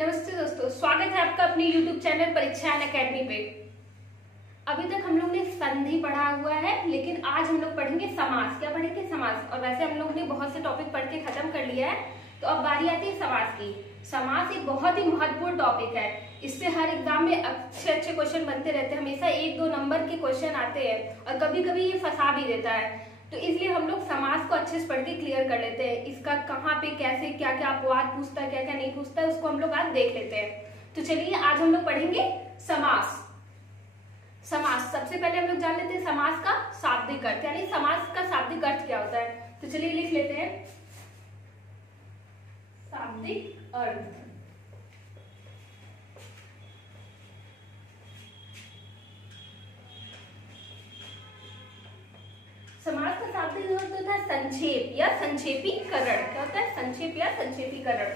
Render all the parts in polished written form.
नमस्ते दोस्तों, स्वागत है आपका अपने YouTube चैनल परीक्षा अकेडमी पे। अभी तक हम लोग ने संधि पढ़ा हुआ है, लेकिन आज हम लोग पढ़ेंगे समास। क्या पढ़ेंगे? समास। और वैसे हम लोग ने बहुत से टॉपिक पढ़ के खत्म कर लिया है, तो अब बारी आती है समास की। समास एक बहुत ही महत्वपूर्ण टॉपिक है। इससे हर एग्जाम में अच्छे अच्छे क्वेश्चन बनते रहते हैं। हमेशा 1-2 नंबर के क्वेश्चन आते हैं और कभी कभी ये फंसा भी देता है। तो इसलिए हम लोग समास को अच्छे से पढ़ के क्लियर कर लेते हैं। इसका कहाँ पे कैसे क्या क्या अपवाद पूछता है, क्या क्या नहीं पूछता है, उसको हम लोग आज देख लेते हैं। तो चलिए आज हम लोग पढ़ेंगे समास। समास सबसे पहले हम लोग जान लेते हैं समास का शाब्दिक अर्थ, यानी समास का शाब्दिक अर्थ क्या होता है। तो चलिए लिख लेते हैं शाब्दिक अर्थ। समास का शाब्दिक अर्थ होता है संक्षेप या संक्षेपीकरण। क्या होता है? संक्षेप या संक्षेपीकरण।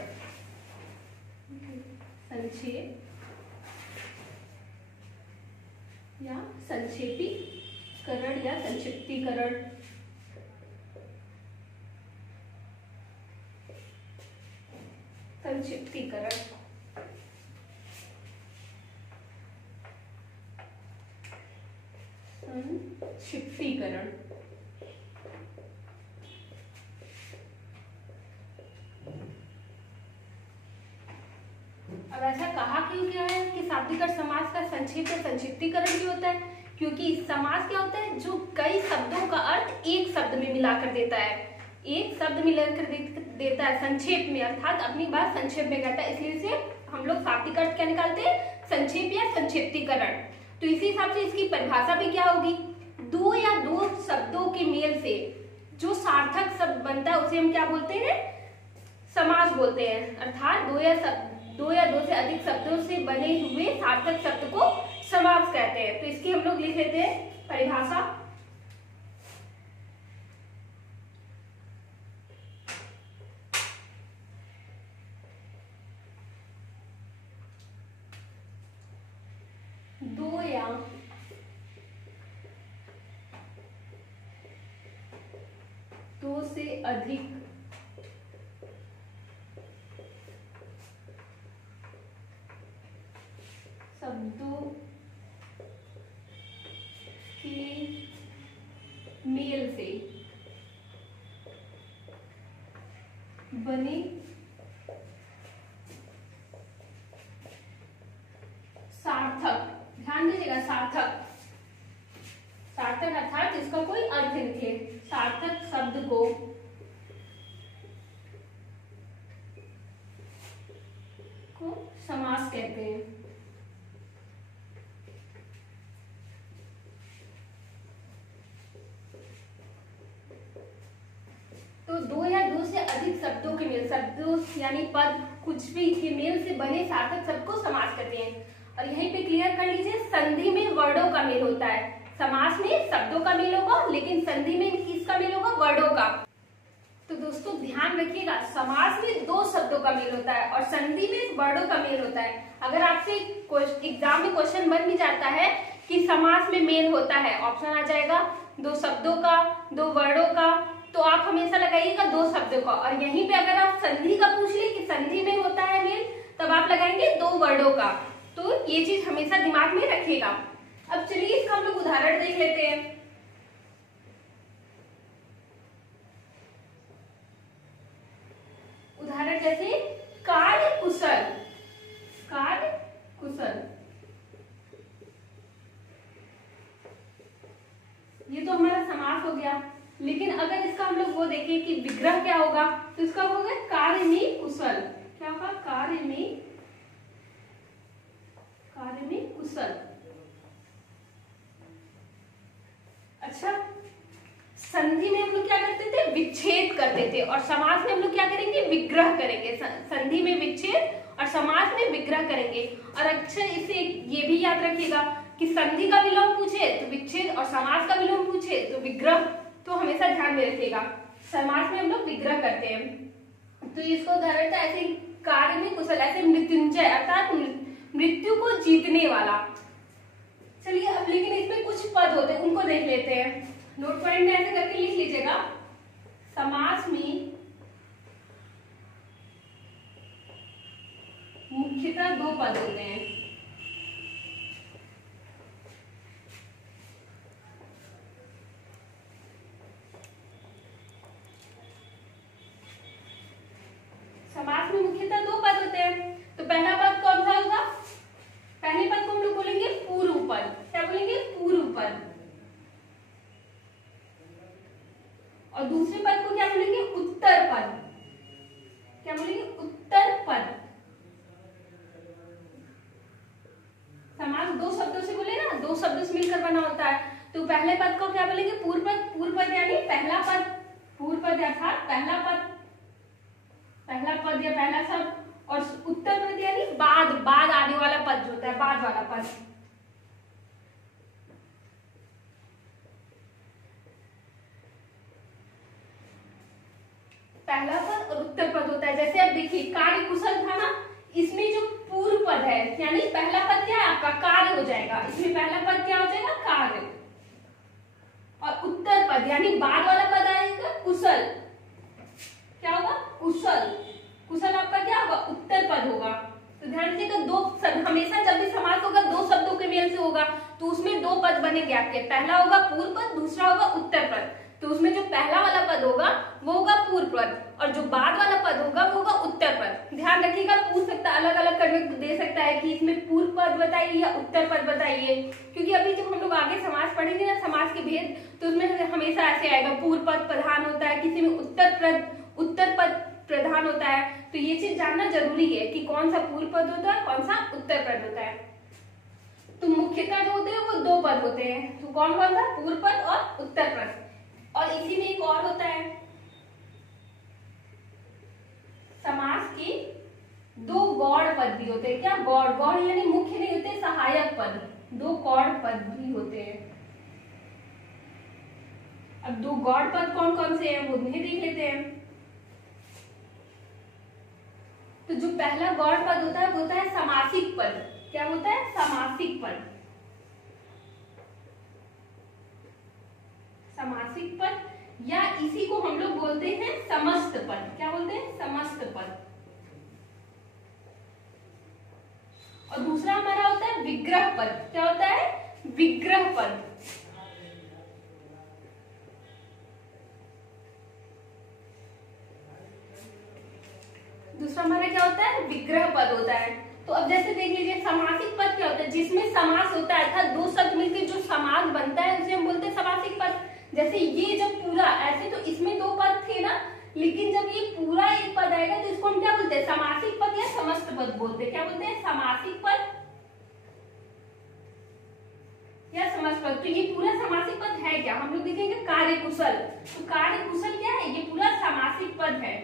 संक्षेप या संक्षेपीकरण या संक्षिप्तीकरण। संक्षिप्तीकरण संक्षिप्तीकरण। अब ऐसा कहा क्यों गया है कि शाब्दिक अर्थ समास का संक्षेप या संक्षिप्तीकरण क्यों होता है? क्योंकि समास क्या होता है, जो कई शब्दों का अर्थ एक शब्द में मिलाकर देता है। एक शब्द मिलाकर देता है संक्षेप में, अर्थात अपनी बात संक्षेप में कहता है। इसलिए इसे हम लोग शाब्दिक अर्थ क्या निकालते हैं? संक्षेप या संक्षिप्तीकरण। तो इसी हिसाब से इसकी परिभाषा भी क्या होगी? दो या दो शब्दों के मेल से जो सार्थक शब्द बनता है उसे हम क्या बोलते हैं? समास बोलते हैं। अर्थात दो या दो से अधिक शब्दों से बने हुए सार्थक शब्द को समास कहते हैं। तो इसकी हम लोग लिख लेते हैं परिभाषा। दो या दो से अधिक शब्दों के मेल से बने सार्थक, ध्यान दीजिएगा, सार्थक अर्थात जिसका कोई अर्थ लिखे, सार्थक शब्द को समास कहते हैं। तो दो या दो से अधिक शब्दों के मेल, शब्दों यानी पद कुछ भी के मेल से बने सार्थक शब्द को समास कहते हैं। और यहीं पे क्लियर कर लीजिए, संधि में वर्णों का मेल होता है। समास में शब्दों का मेल होगा, लेकिन संधि में किसका मेल होगा? वर्णों का। तो दोस्तों ध्यान रखिएगा, समास में दो शब्दों का मेल होता है और संधि में वर्णों का मेल होता है। अगर आपसे एग्जाम में क्वेश्चन बन भी जाता है कि समास में मेल होता है, ऑप्शन आ जाएगा दो शब्दों का, दो वर्णों का, तो आप हमेशा लगाइएगा दो शब्दों का। और यहीं पे अगर आप संधि का पूछ ले कि संधि में होता है मेल, तब आप लगाएंगे दो वर्णों का। तो ये चीज हमेशा दिमाग में रखिएगा। अब चलिए इसका हम लोग उदाहरण देख लेते हैं। उदाहरण जैसे कार्य कुशल। कार्य कुशल, ये तो हमारा समास हो गया। लेकिन अगर इसका हम लोग वो देखें कि विग्रह क्या होगा, तो इसका होगा कार्य में कुशल। क्या होगा? कार्य में कुशल। अच्छा, संधि में हम लोग क्या करते थे? विच्छेद करते थे। और समास में हम लोग क्या करेंगे? विग्रह करेंगे। संधि में विच्छेद और समास में विग्रह करेंगे। और अच्छा, इसे ये भी याद रखिएगा कि संधि का विलोम पूछे तो विच्छेद और समास का विलोम पूछे तो विग्रह। तो हमेशा ध्यान में रखिएगा, समास में हम लोग विग्रह करते हैं। तो इसको उदाहरण था ऐसे कार्य में कुशल, ऐसे मृत्युंजय अर्थात मृत्यु को जीतने वाला। चलिए अब लेकिन इसमें कुछ पद होते हैं, उनको देख लेते हैं। नोट पॉइंट में ऐसे करके लिख लीजिएगा। समास में मुख्यतः दो पद होते हैं। समास में मुख्यतः दो पद होते हैं। तो पहला पद कौन सा होगा? पहले पद को हम लोग बोलेंगे पूर्व पद। क्या बोलेंगे? पूर्व पद। और दूसरे पद को क्या बोलेंगे? उत्तर पद। क्या बोलेंगे? उत्तर पद। समास दो शब्दों से बोले ना, दो शब्दों से मिलकर बना होता है। तो पहले पद को क्या बोलेंगे? पूर्व पद। पूर्व पद यानी पहला पद, पूर्व पद अर्थात पहला पद, पहला पद या पहला शब्द। और उत्तर पद यानी बाद, बाद आने वाला पद जो होता है, बाद वाला पद। पहला पद और उत्तर पद होता है। जैसे अब देखिए कार्य कुशल था ना, इसमें जो पूर्व पद है यानी पहला पद क्या है आपका? कार्य हो जाएगा। इसमें पहला पद क्या हो जाएगा? कार्य। और उत्तर पद यानी बाद वाला पद आएगा कुशल। क्या होगा? कुशल। कुशल आपका क्या होगा? उत्तर पद होगा। तो ध्यान दीजिएगा, दो हमेशा जब भी समास होगा दो शब्दों के मेल से होगा, तो उसमें दो पद बनेंगे आपके। पहला होगा पूर्व पद, दूसरा होगा उत्तर पद। तो उसमें जो पहला वाला पद होगा वो होगा पूर्व पद, और जो बाद वाला पद होगा वो होगा उत्तर पद। ध्यान रखिएगा, पूछ सकता है, अलग अलग करके दे सकता है कि इसमें पूर्व पद बताइए या उत्तर पद बताइए। क्योंकि अभी जब हम लोग आगे समास पढ़ेंगे ना, समास के भेद, तो उसमें हमेशा ऐसे आएगा पूर्व पद प्रधान होता है, किसी में उत्तर पद प्रधान होता है। तो ये चीज जानना जरूरी है कि कौन सा पूर्व पद होता है, कौन सा उत्तर पद होता है। तो मुख्यतः जो होते हैं वो दो पद होते हैं। तो कौन कौन सा? पूर्व पद और उत्तर पद। और इसी में एक और होता है, समास की दो गौड़ पद भी होते हैं। क्या? गौड़। गौड़ यानी मुख्य नहीं होते, सहायक पद। दो गौड़ पद भी होते हैं। अब दो गौड़ पद कौन कौन से हैं वो भी देख लेते हैं। तो जो पहला गौड़ पद होता है वो होता है समासिक पद। क्या होता है? समासिक पद। समासिक पद या इसी को हम लोग बोलते हैं समस्त पद। क्या बोलते हैं? समस्त पद। और दूसरा हमारा होता है विग्रह पद। क्या होता है? विग्रह पद। दूसरा हमारा क्या होता है? विग्रह पद होता है। तो अब जैसे देख लीजिए, समासिक पद क्या होता है? जिसमें समास होता है, अर्थात दो शब्द मिलकर जो समास बनता है उसे हम बोलते हैं समासिक पद। जैसे ये जब पूरा ऐसे, तो इसमें दो पद थे ना, लेकिन जब ये पूरा एक पद आएगा तो इसको हम क्या बोलते हैं? समासिक पद या समस्त पद बोलते हैं। क्या बोलते हैं? समासिक पद या समस्त पद। तो ये पूरा समासिक पद है क्या? हम लोग देखेंगे कार्य कुशल। तो कार्य कुशल क्या है? ये पूरा समासिक पद है।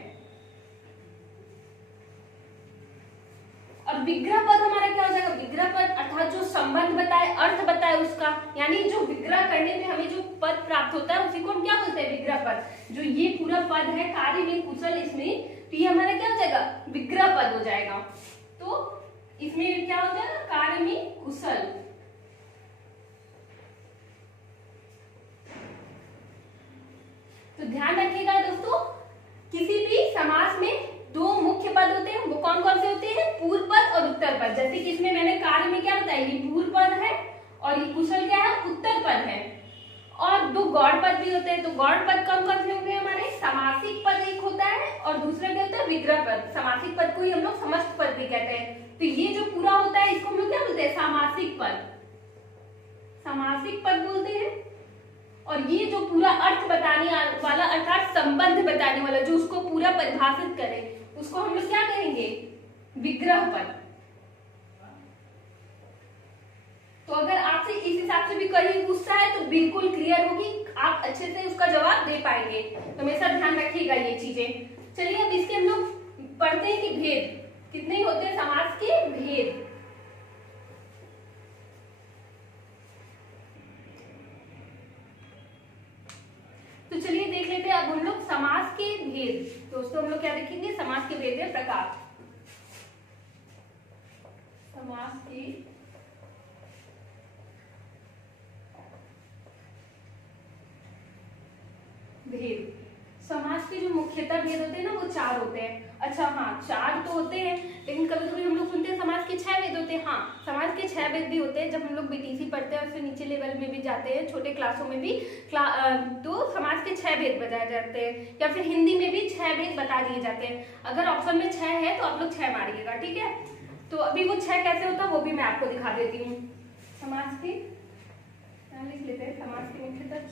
और विग्रह पद हमारा क्या हो जाएगा? विग्रह पद अर्थात जो संबंध बताए, अर्थ बताए उसका, यानी जो विग्रह करने में हमें जो पद प्राप्त होता है उसी को हम क्या बोलते हैं? विग्रह पद। जो ये पूरा पद है कार्य में कुशल, इसमें तो ये हमारा क्या हो जाएगा? विग्रह पद हो जाएगा। तो इसमें क्या हो जाएगा? कार्य में कुशल। तो ध्यान रखिएगा दोस्तों, किसी भी समास में दो मुख्य पद होते हैं। वो कौन कौन से होते हैं? पूर्व पद और उत्तर पद। जैसे कि इसमें मैंने कार्य में क्या बताया, ये पूर्व पद है और ये कुशल क्या है? उत्तर पद है। और दो गौड़ पद भी होते हैं। तो गौड़ पद कौन कौन से होते हैं हमारे? समासिक पद एक होता है और दूसरा क्या होता है? विग्रह पद। समासिक पद को ही हम लोग समस्त पद भी कहते हैं। तो ये जो पूरा होता है इसको हम लोग क्या बोलते हैं? समासिक पद। समासिक पद बोलते हैं। और ये जो पूरा अर्थ बताने वाला, अर्थात संबंध बताने वाला, जो उसको पूरा परिभाषित करे, उसको हम लोग क्या कहेंगे? विग्रह पद। तो अगर आपसे इस हिसाब से भी कहीं पूछता है तो बिल्कुल क्लियर होगी, आप अच्छे से उसका जवाब दे पाएंगे। तो हमेशा ध्यान रखिएगा ये चीजें। चलिए अब इसके हम लोग पढ़ते हैं कि भेद कितने होते हैं, समास के भेद। तो चलिए देख लेते हैं अब हम लोग समास के भेद। दोस्तों हम लोग क्या देखेंगे? समास के भेद में प्रकार। समास के भेद। समास के जो मुख्यतः भेद होते हैं ना वो चार होते हैं। अच्छा हाँ, चार तो होते हैं, लेकिन कभी कभी हम लोग सुनते के 6 वेद होते हैं? हाँ, समाज के 6 वेद भी होते हैं। जब हम लोग बीटीसी पढ़ते हैं और फिर नीचे लेवल में भी जाते हैं, छोटे क्लासों में भी तो समाज के 6 वेद बताए जाते हैं, या फिर हिंदी में भी 6 वेद बता दिए जाते हैं। अगर ऑप्शन में 6 है तो आप लोग 6 मारिएगा, ठीक है। तो अभी वो 6 कैसे होता है वो भी मैं आपको दिखा देती हूँ। समाज के लिख लेते हैं, समाज के मुख्यतः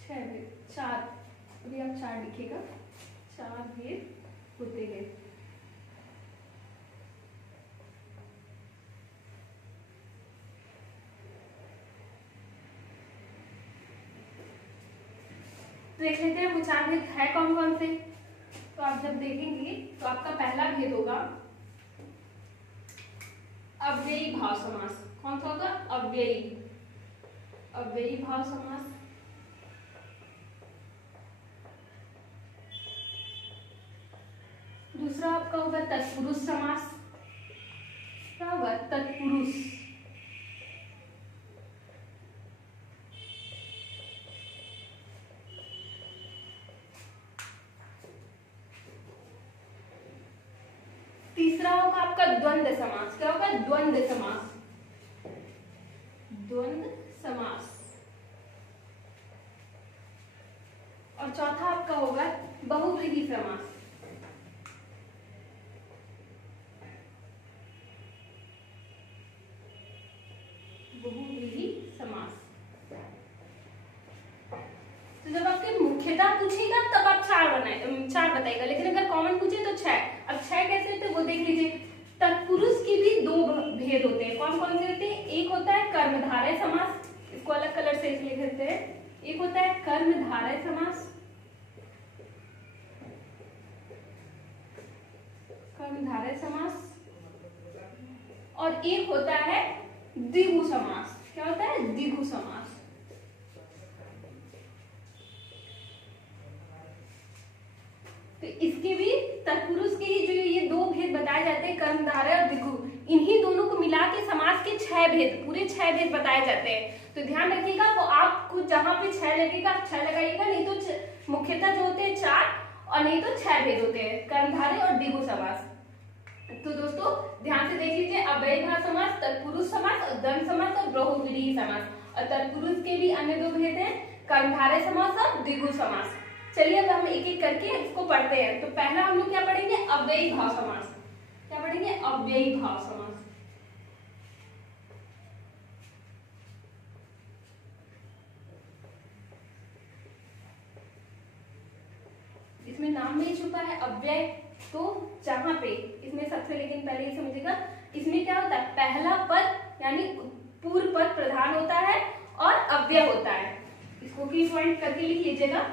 6 वेद, 4, अभी आप 4 लिखिएगा, 4 वेद होते हैं। देख लेते हैं वो 4 भेद है कौन कौन से। तो आप जब देखेंगे तो आपका पहला भेद होगा अव्ययी भाव समास। कौन सा होगा? अव्ययी, अव्ययी भाव समास। दूसरा आपका होगा तत्पुरुष समास। क्या होगा? तत्पुरुष। तीसरा होगा आपका द्वंद्व समास। क्या होगा? द्वंद्व समास, द्वंद्व समास। और चौथा आपका होगा बहुव्रीहि समास। बहुव्रीहि समास। तो जब आपके मुख्यतः पूछेगा तब आप 4 बताएगा, लेकिन अगर कॉमन पूछे तो 6। अब 6 कैसे होते हैं वो देख लीजिए। तत्पुरुष के भी 2 भेद होते हैं। कौन कौन से होते हैं? एक होता है कर्मधारय समास, इसको अलग कलर से लिख देते हैं। एक होता है कर्मधारय समास, कर्मधारय समास, और एक होता है द्विगु समास। क्या होता है? द्विगु समास। तो इसके भी तत्पुरुष के ही जो ये 2 भेद बताए जाते हैं, कर्मधारय और द्विगु, इन्हीं दोनों को मिला के समास के 6 भेद, पूरे 6 भेद बताए जाते हैं। तो ध्यान रखिएगा, वो आपको जहां पे 6 लगेगा आप 6 लगाइएगा, नहीं तो मुख्यतः जो होते हैं 4 और नहीं तो 6 भेद होते हैं, कर्मधारय और द्विगु समास। तो दोस्तों ध्यान से देख लीजिए, अव्ययी भाव समास, तत्पुरुष समास और द्वंद्व समास और बहुव्रीहि समास। और तत्पुरुष के भी अन्य 2 भेद हैं, कर्मधारय समास और द्विगु समास। चलिए अब हम एक एक करके इसको पढ़ते हैं। तो पहला हम लोग क्या पढ़ेंगे? अव्ययी भाव समास। क्या पढ़ेंगे? अव्ययी भाव समास। इसमें नाम में ही छुपा है अव्यय। तो जहां पे इसमें सबसे, लेकिन पहले ये समझिएगा, इसमें क्या होता है? पहला पद यानी पूर्व पद प्रधान होता है और अव्यय होता है। इसको की पॉइंट करके लिख लीजिएगा।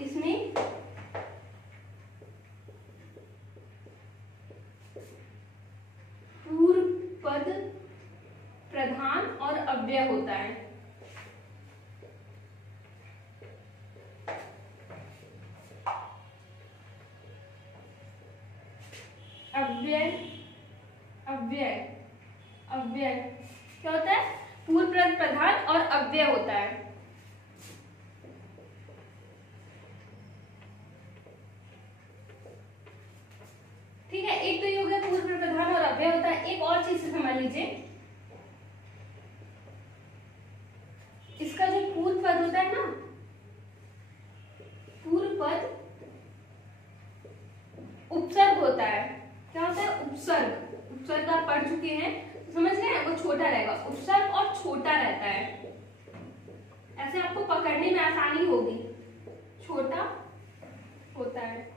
इसमें पूर्व पद प्रधान और अव्यय होता है। अव्यय, अव्यय, अव्यय क्या होता है? पूर्व पद प्रधान और अव्यय होता है। ठीक है, एक तो ये हो गया पूर्व पद प्रधान और अव्यय होता है। एक और चीज से समझ लीजिए, इसका जो पूर्व पद होता है ना, पूर्व पद उपसर्ग होता है। क्या होता है? उपसर्ग। उपसर्ग आप पढ़ चुके हैं तो समझ रहे हैं, वो छोटा रहेगा। उपसर्ग और छोटा रहता है, ऐसे आपको पकड़ने में आसानी होगी। छोटा होता है।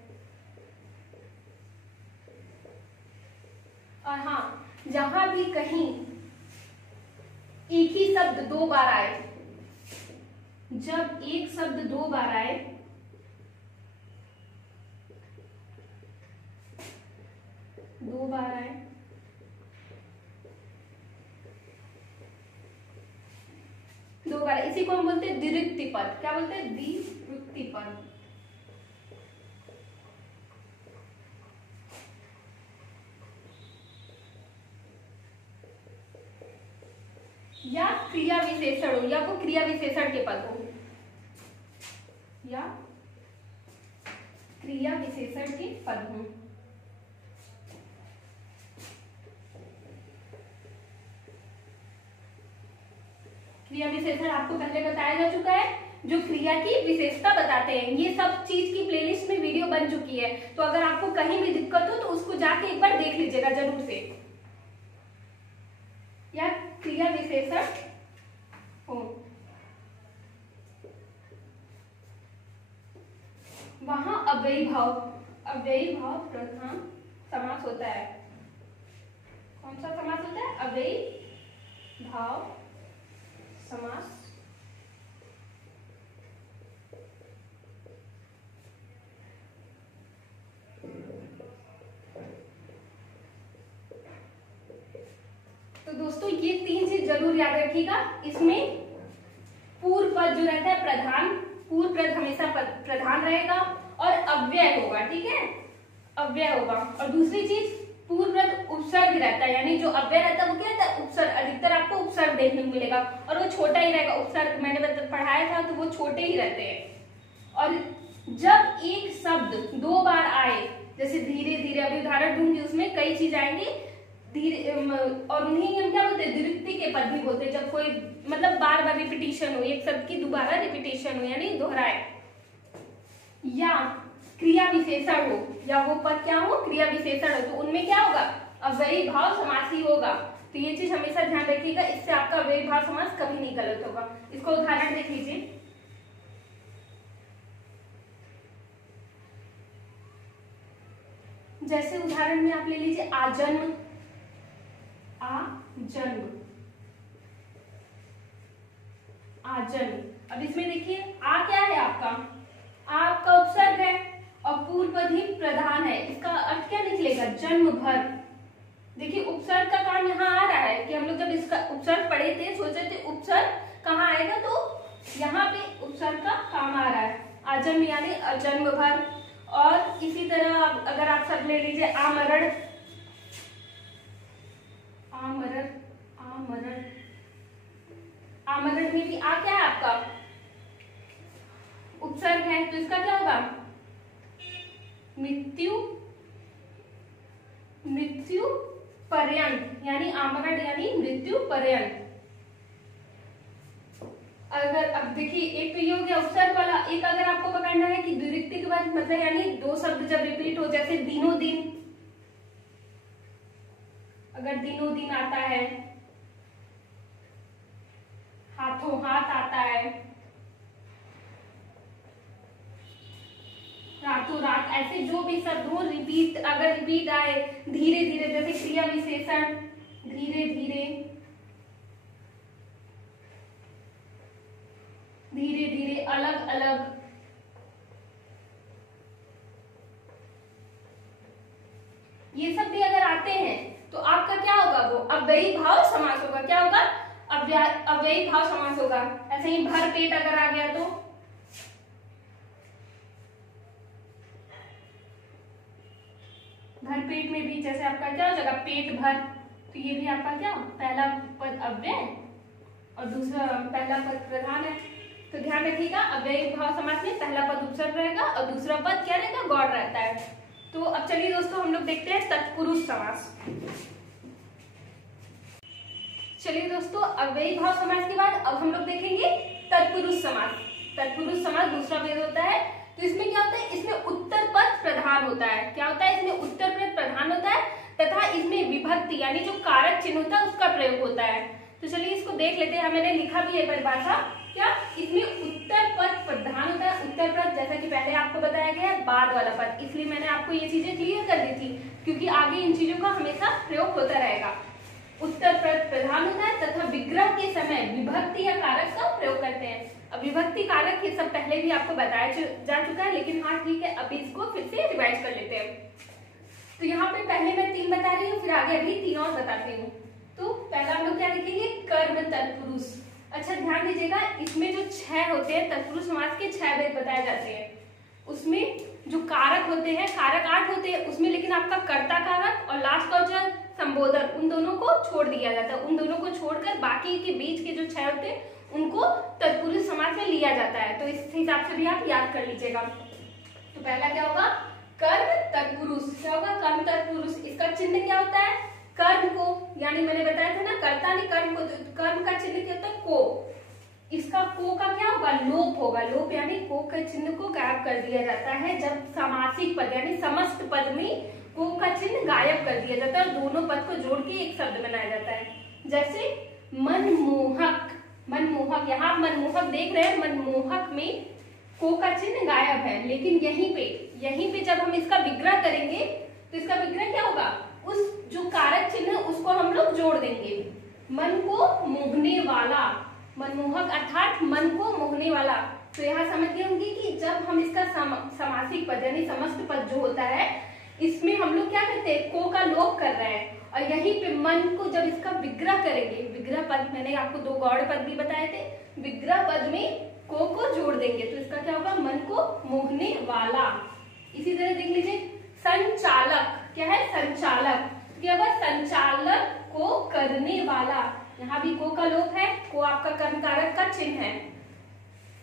और हाँ, जहां भी कहीं एक ही शब्द 2 बार आए, जब एक शब्द 2 बार आए, दो बार आए, इसी को हम बोलते हैं द्विरुक्ति पद। क्या बोलते हैं? द्विरुक्ति पद। या क्रिया विशेषण हो, या वो क्रिया विशेषण के पद हो, या क्रिया विशेषण के पद हो। क्रिया विशेषण आपको पहले बताया जा चुका है, जो क्रिया की विशेषता बताते हैं। ये सब चीज की प्लेलिस्ट में वीडियो बन चुकी है, तो अगर आपको कहीं भी दिक्कत हो तो उसको जाके एक बार देख लीजिएगा जरूर से। या क्रिया विशेषण हो, वहां अव्ययी भाव प्रधान समास होता है। कौन सा समास होता है? अव्ययी भाव समास। तो दोस्तों ये 3 चीज जरूर याद रखिएगा। इसमें पूर्व पद जो रहता है प्रधान, पूर्व पद हमेशा प्रधान रहेगा और अव्यय होगा, ठीक है, अव्यय होगा। और दूसरी चीज पूर्व पद उपसर्ग रहता है, यानी जो अव्यय रहता है वो क्या रहता है? उपसर्ग। अधिकतर आपको उपसर्ग देखने को मिलेगा और वो छोटा ही रहेगा। उपसर्ग मैंने पढ़ाया था तो वो छोटे ही रहते हैं। और जब एक शब्द 2 बार आए, जैसे धीरे धीरे, अभी उदाहरण दूंगी, उसमें कई चीज आएंगी धीरे, और उन्हीं हम क्या बोलते हैं? द्विरुक्ति के पद भी बोलते हैं। जब कोई मतलब बार बार रिपीटिशन हो, एक शब्द की दोबारा रिपीटिशन हो, यानी दोहराए। या क्रिया विशेषण हो, या वो पद क्या हो? क्रिया विशेषण हो, तो उनमें क्या होगा? अव्ययी भाव समास ही होगा। तो ये चीज हमेशा ध्यान रखिएगा, इससे आपका अव्ययी भाव समास कभी नहीं गलत होगा। इसको उदाहरण देख लीजिए। जैसे उदाहरण में आप ले लीजिए आजन्म, आजन्म, आजन्म। अब इसमें देखिए आ क्या है? आपका उपसर्ग है और पूर्व पद ही प्रधान है। इसका अर्थ क्या निकलेगा? जन्म भर। देखिए उपसर्ग का काम यहाँ आ रहा है कि हम लोग जब इसका उपसर्ग पढ़े थे, सोचे थे उपसर्ग कहाँ आएगा, तो यहाँ पे उपसर्ग का काम आ रहा है। आजन्म यानी जन्म भर। और इसी तरह अगर आप सब ले लीजिए आमरण, आमरण, आमरण, आमरण में भी आ क्या है? आपका उपसर्ग है, तो इसका क्या होगा? मृत्यु, मृत्यु पर्यंत, यानी आमरण यानी मृत्यु पर्यंत। अगर अब देखिए एक तो ये हो गया उपसर्ग वाला, एक अगर आपको पकड़ना है कि द्विरुक्ति के बाद मतलब यानी 2 शब्द जब रिपीट हो, जैसे दिनों दिन, अगर दिनों दिन आता है, हाथों हाथ आता है, रातों रात, ऐसे जो भी शब्द हो रिपीट, अगर रिपीट आए, धीरे धीरे, जैसे क्रिया विशेषण, धीरे धीरे, धीरे धीरे, अलग अलग, ये सब भी अगर आते हैं तो आपका क्या होगा? वो अव्ययी भाव समास होगा। क्या होगा? अव्ययी भाव समास होगा। ऐसे ही भर पेट अगर आ गया तो भर पेट में भी जैसे आपका क्या हो जाएगा? पेट भर। तो ये भी आपका क्या? पहला पद अव्यय और दूसरा पहला पद प्रधान है। तो ध्यान रखिएगा, अव्ययी भाव समास में पहला पद उपसर्ग रहेगा और दूसरा पद क्या रहेगा? गौड़ रहता है। तो अब चलिए दोस्तों हम लोग देखते हैं तत्पुरुष समास। चलिए दोस्तों, अव्ययी भाव समास के बाद अब हम लोग देखेंगे तत्पुरुष समास। तत्पुरुष समास दूसरा भेद होता है। तो इसमें क्या होता है? इसमें उत्तर पद प्रधान होता है। क्या होता है? इसमें उत्तर पद प्रधान होता है तथा इसमें विभक्ति यानी जो कारक चिन्ह होता है उसका प्रयोग होता है। तो चलिए इसको देख लेते हैं। मैंने लिखा भी है परिभाषा। क्या? इसमें उत्तर पद प्रधान होता है। उत्तर पद जैसा कि पहले आपको बताया गया है बाद वाला पद, इसलिए मैंने आपको ये चीजें क्लियर कर दी थी क्योंकि आगे इन चीजों का हमेशा प्रयोग होता रहेगा। उत्तर पद प्रधान होता है तथा विग्रह के समय विभक्ति या कारक का प्रयोग करते हैं। अब विभक्ति कारक ये सब पहले भी आपको बताया जा चुका है, लेकिन हाँ ठीक है, अभी इसको फिर से रिवाइज कर लेते हैं। तो यहाँ पे पहले मैं 3 बता रही हूँ, फिर आगे अभी 3 और बताती हूँ। तो पहला हम लोग क्या लिखेंगे? कर्म तत्पुरुष। अच्छा ध्यान दीजिएगा, इसमें जो 6 होते हैं तत्पुरुष समास के 6 भेद बताए जाते हैं। उसमें जो कारक होते हैं, कारक 8 होते हैं उसमें, लेकिन आपका कर्ता कारक और लास्ट का जो संबोधन, उन दोनों को छोड़ दिया जाता है। उन दोनों को छोड़कर बाकी के बीच के जो 6 होते हैं उनको तत्पुरुष समास में लिया जाता है। तो इस हिसाब से भी आप याद कर लीजिएगा। तो पहला क्या होगा, कर्म तत्पुरुष। क्या होगा, कर्म तत्पुरुष। इसका चिन्ह क्या होता है, कर्म को, यानी मैंने बताया था ना कर्ता नहीं कर्म को, तो कर्म का चिन्ह क्या होता है, को। इसका को का क्या होगा, लोप होगा। लोप यानी को के चिन्ह को गायब कर दिया जाता है जब समासिक पद यानी समस्त पद में को का चिन्ह गायब कर दिया जाता है और दोनों पद को जोड़ के एक शब्द बनाया जाता है। जैसे मनमोहक, मनमोहक, यहाँ मनमोहक देख रहे हैं, मनमोहक में को का चिन्ह गायब है, लेकिन यहीं पे जब हम इसका विग्रह करेंगे तो इसका विग्रह क्या होगा, उस जो कारक चिन्ह उसको हम लोग जोड़ देंगे। मन को मोहने वाला, मनमोहक अर्थात मन को मोहने वाला। तो यहाँ समझ गए होंगे कि जब हम इसका समासिक पद यानी समस्त पद जो होता है इसमें हम लोग क्या करते हैं, को का लोप कर रहे हैं, और यहीं पे मन को जब इसका विग्रह करेंगे, विग्रह पद मैंने आपको 2 गौड़ पद भी बताए थे, विग्रह पद में को जोड़ देंगे तो इसका क्या होगा, मन को मोहने वाला। इसी तरह देख लीजिए संचालक, क्या है, संचालक। क्या होगा, संचालक को करने वाला। यहाँ भी को का लोप है, को आपका कर्म कारक का चिन्ह है,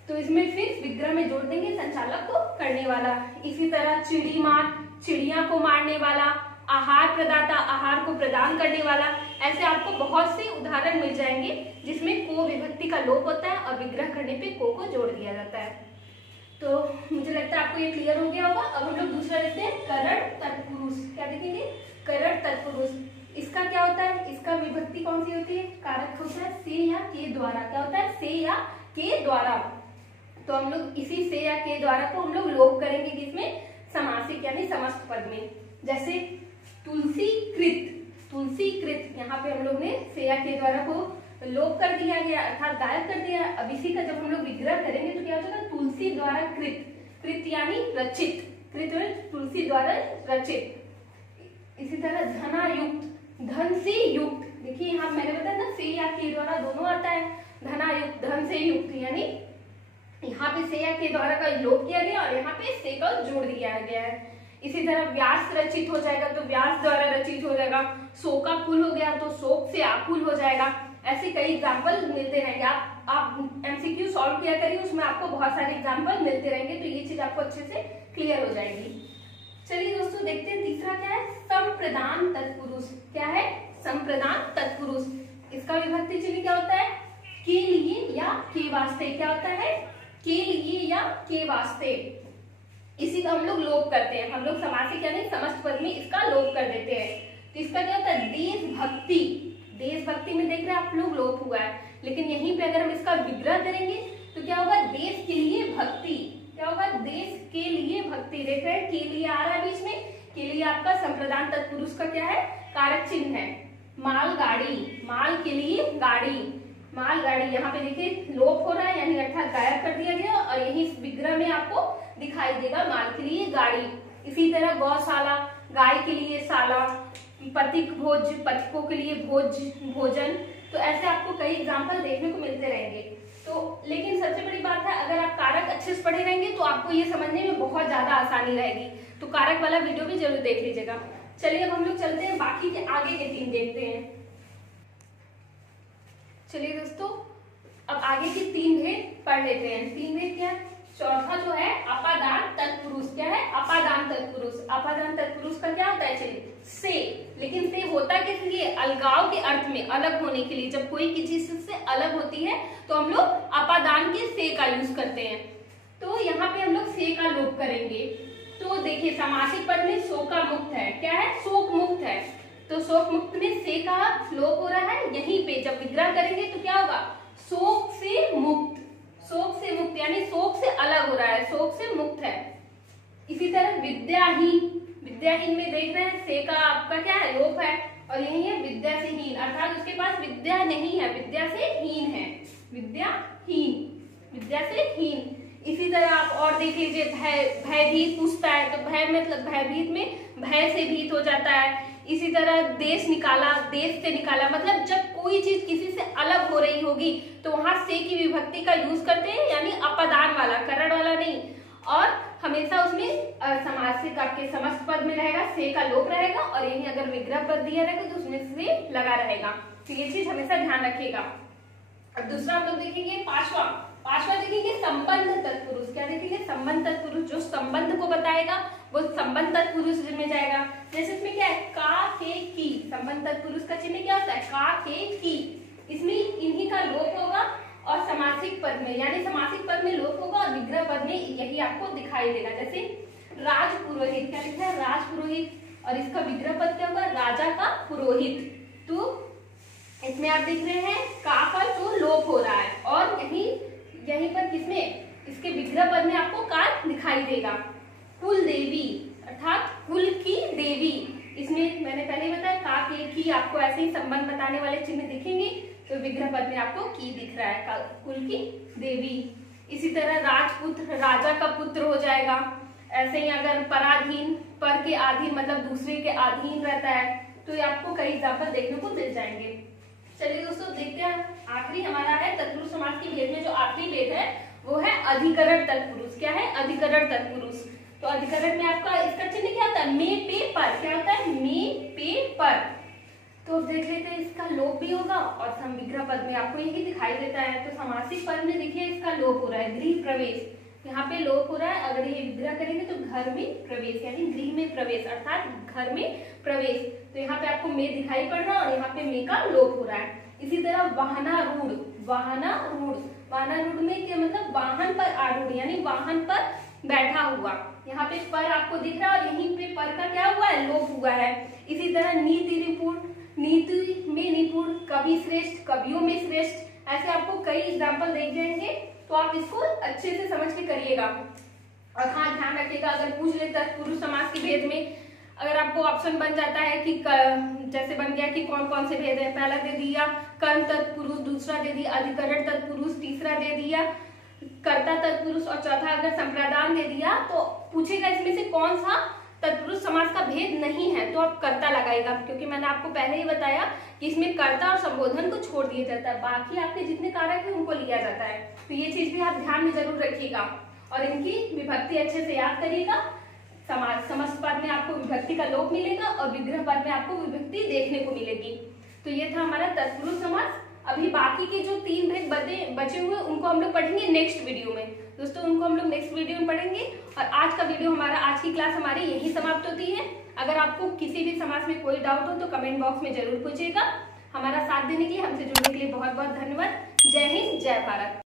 तो इसमें फिर विग्रह में जोड़ देंगे संचालक को करने वाला। इसी तरह चिड़ीमार, चिड़िया को मारने वाला। आहार प्रदाता, आहार को प्रदान करने वाला। ऐसे आपको बहुत से उदाहरण मिल जाएंगे जिसमें को विभक्ति का लोप होता है और विग्रह करने पे को जोड़ दिया जाता है। तो मुझे लगता है आपको ये क्लियर हो गया होगा। अब हम लोग दूसरा देखते हैं, करण तत्पुरुष। क्या देखेंगे, करण तत्पुरुष। इसका क्या होता है, इसका विभक्ति कौन सी होती है, कारक होता है से या के द्वारा। क्या होता है, से या के द्वारा। तो हम लोग इसी से या के द्वारा को हम लोग लोप करेंगे किसमें, समासिक यानी समस्त पद में। जैसे तुलसी कृत, तुलसी कृत, यहाँ पे हम लोग ने से या के द्वारा को लोप कर दिया गया अर्थात गायब कर दिया। अब इसी का जब हम लोग विग्रह करेंगे तो क्या हो जाएगा, तुलसी द्वारा कृत, कृत यानी रचित, कृत तुलसी द्वारा रचित। इसी तरह धनायुक्त, धन से युक्त। देखिए यहाँ मैंने बताया ना से या के द्वारा दोनों आता है, धनायुक्त, धन से युक्त, यानी यहाँ पे से या के द्वारा का लोप किया गया और यहाँ पे से का जोड़ दिया गया है। इसी तरह व्यास रचित हो जाएगा तो व्यास द्वारा रचित हो जाएगा। शोकाकुल हो गया तो शोक से आकुल हो जाएगा। ऐसे कई एग्जाम्पल मिलते रहेंगे। आप एमसीक्यू सॉल्व किया करिए, उसमें आपको बहुत सारे एग्जाम्पल मिलते रहेंगे, तो ये चीज आपको अच्छे से क्लियर हो जाएगी। चलिए दोस्तों देखते हैं तीसरा क्या है, संप्रदान तत्पुरुष। क्या है, संप्रदान तत्पुरुष। इसका विभक्ति चिन्ह क्या होता है, के लिए या के वास्ते। क्या होता है, के लिए या के वास्ते। इसी का हम लोग लोप करते हैं, हम लोग समासिक यानी समस्त पद में इसका लोप कर देते हैं। तो इसका क्या होता है, देशभक्ति। देशभक्ति में देख रहे हैं आप लोग लोप हुआ है, लेकिन यहीं पे अगर हम इसका विग्रह करेंगे तो क्या होगा, देश के लिए भक्ति। क्या होगा, देश के लिए भक्ति। देख रहे हैं के लिए आ रहा है बीच में, के लिए आपका संप्रदान तत्पुरुष का क्या है, कारक चिन्ह है। मालगाड़ी, माल के लिए गाड़ी, मालगाड़ी। यहाँ पे देखिए लोप हो रहा है यानी अर्थात गायब कर दिया गया और यही विग्रह में आपको दिखाई देगा, माल के लिए गाड़ी। इसी तरह गौशाला, गाय के लिए शाला। पथिक भोज, पथिकों के लिए भोज, भोजन। तो ऐसे आपको कई एग्जाम्पल देखने को मिलते रहेंगे। तो लेकिन सबसे बड़ी बात है, अगर आप कारक अच्छे से पढ़े रहेंगे तो आपको ये समझने में बहुत ज्यादा आसानी रहेगी। तो कारक वाला वीडियो भी जरूर देख लीजिएगा। चलिए अब हम लोग चलते हैं, बाकी के आगे के 3 देखते हैं। चलिए दोस्तों अब आगे के 3 भेद पढ़ लेते हैं। 3 भेद क्या है, चौथा जो है अपादान तत्पुरुष। क्या है, अपादान तत्पुरुष। अपादान तत्पुरुष का क्या होता है, चलिए से। लेकिन से होता किस लिए, अलगाव के अर्थ में, अलग होने के लिए। जब कोई किसी से अलग होती है तो हम लोग अपादान के से का यूज करते हैं। तो यहाँ पे हम लोग से का लोप करेंगे। तो देखिए समासिक पद में शोका मुक्त है। क्या है, शोक मुक्त है। तो शोक मुक्त में से का लोप हो रहा है। यहीं पे जब विग्रह करेंगे तो क्या होगा, शोक से मुक्त। शोक से मुक्त यानी शोक से अलग हो रहा है, शोक से मुक्त है। इसी तरह विद्याहीन, विद्याहीन में देख रहे हैं से का आपका क्या है, लोप है और यही है विद्या से हीन, अर्थात उसके पास विद्या नहीं है, विद्या से हीन है। विद्याहीन, विद्या से हीन। इसी तरह आप और देख लीजिए, भयभीत पूछता है तो भय मतलब भयभीत में भय से भीत हो जाता है। इसी तरह देश निकाला, देश से निकाला, मतलब जब कोई चीज किसी से अलग हो रही होगी तो वहां से की विभक्ति का यूज करते हैं, यानी अपादान वाला, करण वाला नहीं। और हमेशा उसमें समासिक आपके समस्त पद में रहेगा, से का लोप रहेगा, और यही अगर विग्रह पद दिया रहेगा तो उसमें से लगा रहेगा। तो ये चीज हमेशा ध्यान रखिएगा। अब दूसरा हम लोग देखेंगे पांचवा देखेंगे संबंध तत्पुरुष। क्या देखेंगे? संबंध तत्पुरुष। जो संबंध को बताएगा वो संबंध तत्पुरुष में जाएगा। जैसे इसमें क्या है? का, के, की। संबंध तत्पुरुष का चिन्ह क्या होता है? का, के, की। इसमें इन्हीं का लोप होगा और समासिक पद में, यानी समासिक पद में लोप होगा और विग्रह पद में यही आपको दिखाई देगा। जैसे राजपुरोहित, क्या लिखा है? राजपुरोहित, और इसका विग्रह पद क्या होगा? राजा का पुरोहित। तो इसमें आप देख रहे हैं का पर जो लोप हो रहा है, और यहीं पर किसमें? इसके विग्रह पद में आपको का दिखाई देगा। कुल देवी अर्थात कुल की देवी, इसमें मैंने पहले ही बताया का, के, की। आपको ऐसे ही संबंध बताने वाले चिन्ह दिखेंगे तो विग्रह पद में आपको की दिख रहा है, कुल की देवी। इसी तरह राजपुत्र, राजा का पुत्र हो जाएगा। ऐसे ही अगर पराधीन, पर के अधीन मतलब दूसरे के अधीन रहता है, तो ये आपको कई एग्जाम्पल देखने को मिल जाएंगे। चलिए दोस्तों देखते हैं, आखिरी हमारा है तत्पुरुष समास की भेद में जो आखिरी भेद है वो है अधिकरण तत्पुरुष। क्या है? अधिकरण तत्पुरुष। तो अधिकरण में आपका इसका चिन्ह क्या होता है? में, पे, पर। क्या होता है? में, पे, पर। तो देख लेते हैं, इसका लोप भी होगा और विग्रह पद में आपको यही दिखाई देता है। तो समासिक पद में देखिए इसका लोप हो रहा है, गृह प्रवेश। यहाँ पे लोप हो रहा है, अगर ये विग्रह करेंगे तो घर में प्रवेश, यानी गृह में प्रवेश अर्थात घर में प्रवेश। तो यहाँ पे आपको में दिखाई पड़ रहा है और यहाँ पे में का लोप हो रहा है। इसी तरह वाहनारूढ़, वाहनारूढ़ में क्या मतलब? वाहन पर आरूढ़, यानी वाहन पर बैठा हुआ। यहाँ पे पर आपको दिख रहा है और यहीं पे पर का क्या हुआ है? लोप हुआ है। इसी तरह नीति निपुण, नीति में निपुण, कवि श्रेष्ठ, कवियों में श्रेष्ठ। ऐसे आपको कई एग्जाम्पल देख जाएंगे, तो आप इसको अच्छे से समझ के करिएगा। और हाँ, ध्यान रखिएगा, अगर पूछ ले तत्पुरुष समास के भेद में, अगर आपको ऑप्शन बन जाता है कि जैसे बन गया कि कौन कौन से भेद है, पहला दे दिया कर्म तत्पुरुष, दूसरा दे दिया अधिकरण तत्पुरुष, तीसरा दे दिया कर्ता तत्पुरुष, और चौथा अगर संप्रदान दे दिया, तो पूछेगा इसमें से कौन सा तत्पुरुष समास का भेद नहीं है, तो आप कर्ता लगाएगा। क्योंकि मैंने आपको पहले ही बताया कि इसमें कर्ता और संबोधन को छोड़ दिया जाता है, बाकी आपके जितने कारक है उनको लिया जाता है। तो ये चीज भी आप ध्यान में जरूर रखिएगा और इनकी विभक्ति अच्छे से याद करिएगा। समस्त पद में आपको विभक्ति का लोप मिलेगा और विग्रह पद में आपको विभक्ति देखने को मिलेगी। तो ये था हमारा तत्पुरुष समास। अभी बाकी के जो 3 भेद बचे हुए उनको हम लोग पढ़ेंगे नेक्स्ट वीडियो में। दोस्तों उनको हम लोग नेक्स्ट वीडियो में पढ़ेंगे। और आज का वीडियो हमारा, आज की क्लास हमारी यही समाप्त होती है। अगर आपको किसी भी समास में कोई डाउट हो तो कमेंट बॉक्स में जरूर पूछिएगा। हमारा साथ देने के लिए, हमसे जुड़ने के लिए बहुत बहुत धन्यवाद। जय हिंद, जय भारत।